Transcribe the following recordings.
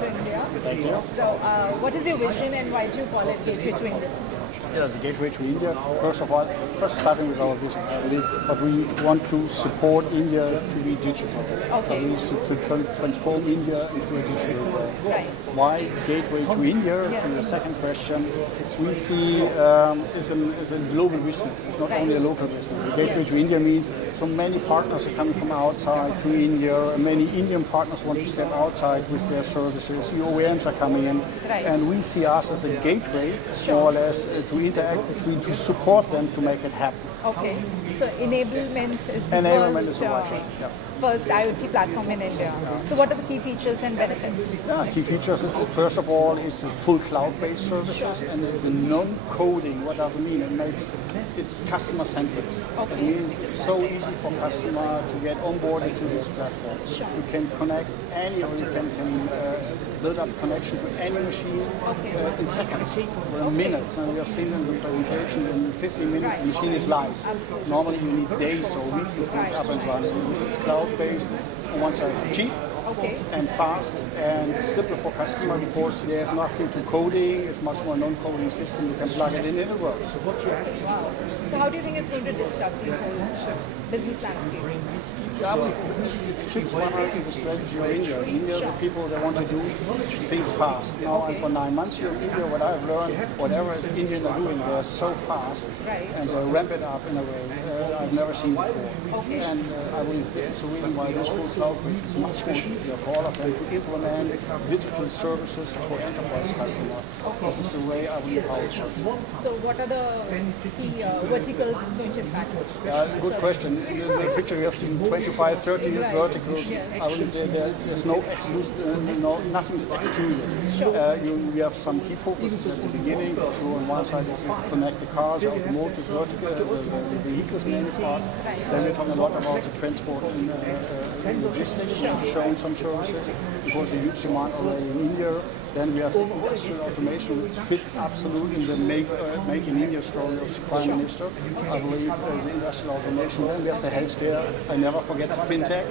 to India. Thank you. So, what is your vision and why do you call it Gateway to India? Yeah, as a gateway to India, first of all, starting with our vision, I believe, but we want to support India to be digital. Okay. To transform India into a digital world. Right. Why gateway to India? Yes. To the second question, we see it's a global business. It's not only a local business. The gateway to India means so many partners are coming from outside to India, and many Indian partners want to step outside with their services. The OEMs are coming in, Right. and we see us as a gateway, more or less, to interact between, to support them to make it happen. Okay. So, enablement is the Enablement is first, the right thing. Yeah. first IoT platform in India. So, what are the key features and benefits? Yeah, key features is first of all, it's a full cloud-based services and it's a non-coding. What does it mean? It's customer-centric. Okay. It means it's so easy for customer to get onboarded to this platform. Sure. You can connect any, or you can build up connection to any machine in seconds or in minutes. And we have seen in the presentation in 15 minutes the machine is live. Absolutely. Normally you need days or weeks before it's up and running. This is cloud-based. It's on one side cheap. Okay. And fast and simple for customer because they have nothing to coding. It's much more non-coding system. You can plug it in and it works. Wow. So, how do you think it's going to disrupt the whole business landscape? Yeah, it fits 100% the strategy of India. India, the people they want to do things fast. Now, I'm for 9 months here in India. What I've learned, whatever the Indians are doing, they're so fast and they ramp it up in a way I've never seen before. Okay. And I believe this is the reason why this full cloud base is much more easier for all of them to implement digital services for enterprise customers. This is the way I believe how it works. So, what are the key verticals it's going to impact? Yeah, good question. In the picture we have seen 25, 30 verticals. I believe there's no exclusive, nothing's excluded. Sure. We have some key focuses at the beginning. For sure, on one side is to connect the cars, the automotive vertical, the vehicles in any part. Then we're talking a lot about the transport and logistics. We've shown some services because a huge demand already in India. Then we have the industrial automation, which fits absolutely in the make in India story of the Prime Minister. I believe the industrial automation. Then we have the healthcare. I never forget the fintech,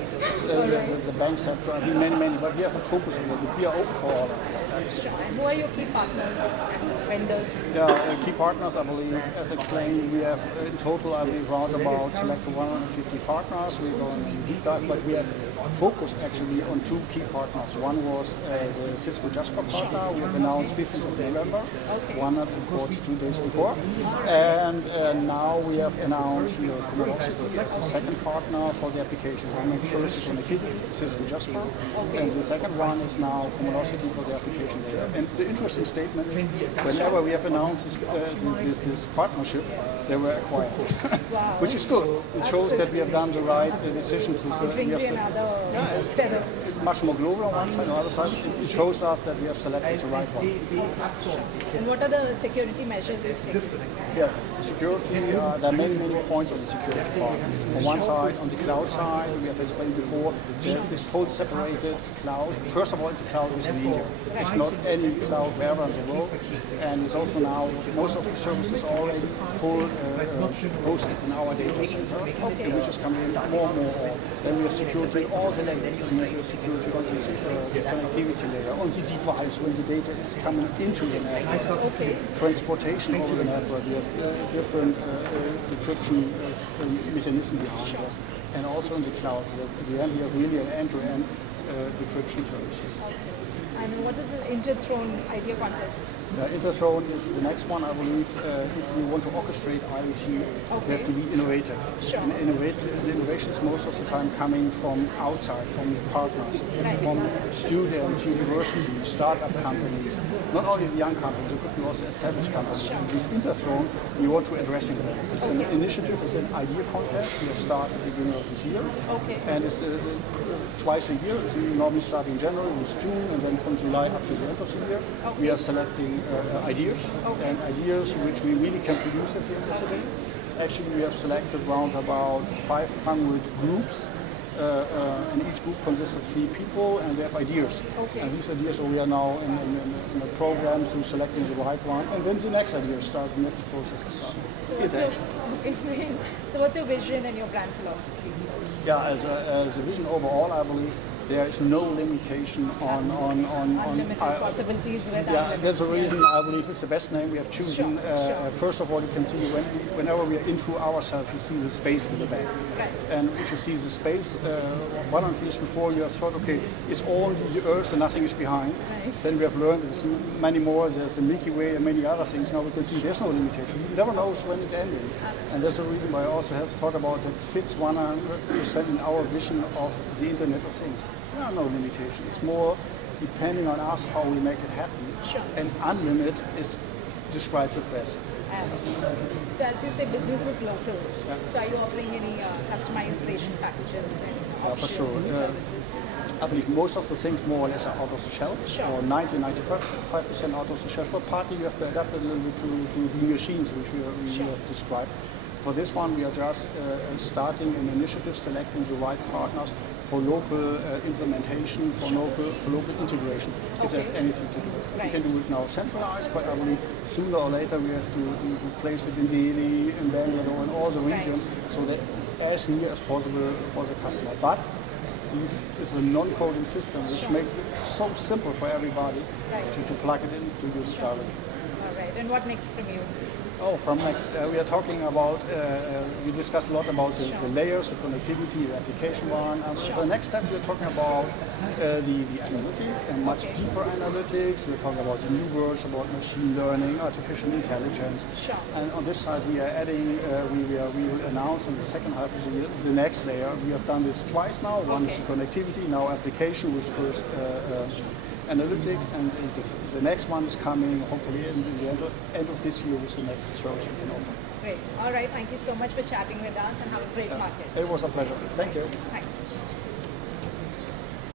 the bank sector. I mean, many, but we have a focus on it. We are open for all of that. Sure. And who are your key partners and vendors? Yeah, key partners, I believe, as explained, we have in total, I believe, around about selected 150 partners. We go on a deep dive, but we have focused actually on two key partners. One was the Cisco Jasper partner. We have announced 15th of November, 142 days before. And now we have announced Cumulocity as the second partner for the applications. I mean, first is going to keep Cisco Jasper, and the second one is now Cumulocity for the application layer. And the interesting statement is, whenever we have announced this partnership, they were acquired, which is good. It shows that we have done the right decision to It brings you another feather. It's much more global on one side. On the other side, it shows us that we have selected the right one. And what are the security measures you take? Yeah, security, there are many points on the security part. On one side, on the cloud side, we have explained before, there is full separated cloud. First of all, it's a cloud within India. It's not any cloud wherever in the world. And it's also now, most of the services are already full hosted in our data center, which is coming in more and more. Then we have security in all the layers. We have security on the connectivity layer, on the device when the data is coming into the network. Transportation over the network. We have different decryption mechanisms behind us. And also in the cloud. At the end, we have really an end-to-end decryption services. And what is the Interthrone idea contest? Interthrone is the next one, I believe. If we want to orchestrate IoT, we have to be innovative. Sure. And the innovation is most of the time coming from outside, from partners, from students, universities, startup companies. Not only the young companies, it could be also established companies. Sure. This Interthrone, we want to addressing them. It's an initiative, it's an idea contest. We have started at the beginning of this year. And it's twice a year. So we normally start in January, it's June, and then from July up to the end of the year. We are selecting ideas, and ideas which we really can produce at the end of the day. Actually, we have selected around about 500 groups, and each group consists of 3 people, and they have ideas. And these ideas, we are now in a program to selecting the right one, and then the next idea starts, the next process is starting. So what's your vision and your brand philosophy? Yeah, as a vision overall, I believe there is no limitation on Unlimited possibilities with unlimited. there's a reason I believe it's the best name we have chosen. Sure. First of all, you can see whenever we are into ourselves, you see the space in the back. Right. And if you see the space, 100 years before you have thought, okay, it's all the Earth and nothing is behind. Right. Then we have learned there's many more, there's the Milky Way and many other things. Now we can see there's no limitation. You never know when it's ending. Absolutely. And that's the reason why I also have thought about that fits 100% in our vision of the Internet of Things. There are no limitations. It's more depending on us how we make it happen. Sure. And unlimited describes it best. Absolutely. So as you say, business is local. Yeah. So are you offering any customization packages and options sure. and services? I believe most of the things more or less are out of the shelf, Sure. or 90-95% out of the shelf, but partly you have to adapt a little bit to the machines which we Sure. have described. For this one, we are just starting an initiative, selecting the right partners for local implementation, for local integration, if there's anything to do. Right. We can do it now centralized, but I believe sooner or later we have to place it in Delhi, in Bangalore, in all the regions, so that as near as possible for the customer. But this is a non-coding system which makes it so simple for everybody to plug it in, to use it directly. All right. And what next from you? Oh, from next, we are talking about, we discussed a lot about the layers, the connectivity, the application one. For the next step, we're talking about the analytics and much deeper analytics. We're talking about the new words, about machine learning, artificial intelligence. Sure. And on this side, we are adding, we will announce in the second half of the year the next layer. We have done this twice now. One is the connectivity, now application with first analytics, and the next one is coming hopefully in the end of this year with the next shows we can offer. Great. All right. Thank you so much for chatting with us and have a great market. It was a pleasure. Thank you. Thanks.